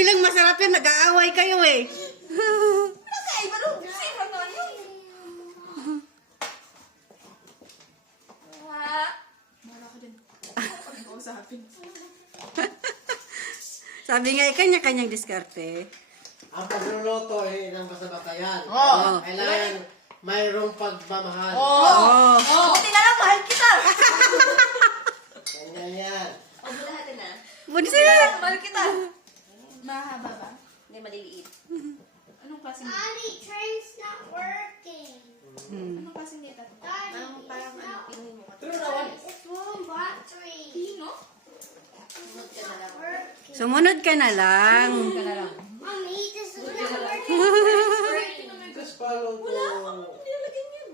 Hindi lang masarap yan, nag-aaway kayo eh. Nakaiba nung same lang naman yun. Mara ko din. Pag kausapin. Sabi nga, kanya-kanyang diskarte. Ang pagluluto eh, ng basta-basta yan. Oo. Kailangan mayroong pagmamahal. Buti na lang, mahal kita. Ganyan yan. O, bulahatin na. Bunso na. Mahal kita. Mahaba ba? Hindi, maliliit. Anong klaseng data? Daddy, train's not working. Anong klaseng data? Daddy, Anong parang it's ano, not pinuhin mo ka? True naman. It's low battery. Pino? It's not working. Sumunod ka na lang. Ka na lang. Mommy, this is not working. Just follow to... Nilagyan yun.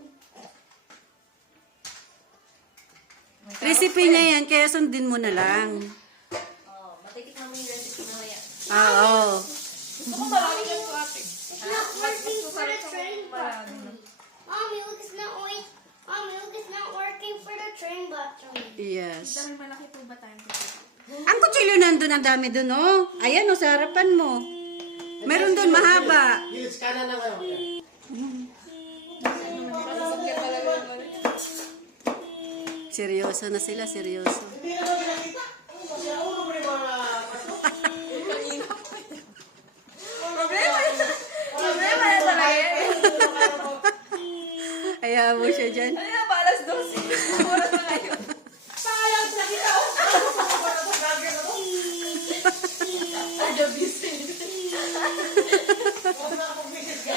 Recipe niya yan, kaya sundin mo na lang. Oh, matitikman mo yung recipe na yan. Oo. Gusto ko marami yan sa atin. It's not working for the train battery. Mommy, look, it's not working. Mommy, look, it's not working for the train battery. Yes. Dami malaki po ba tayong Ang kutsilyo nandun, ang dami dun, oh. Ayan, oh, sa harapan mo. Meron dun, mahaba. Gilid kanan ng ano. Seryoso na sila, seryoso. Hindi naman ginakita. Kasi ako mo rin mga... Problema na talaga yan. Hayaan mo siya dyan. Ano na ba, alas 12? Oras na ngayon. Sayang sa kita. Ada busy. Huwag na akong visit ka.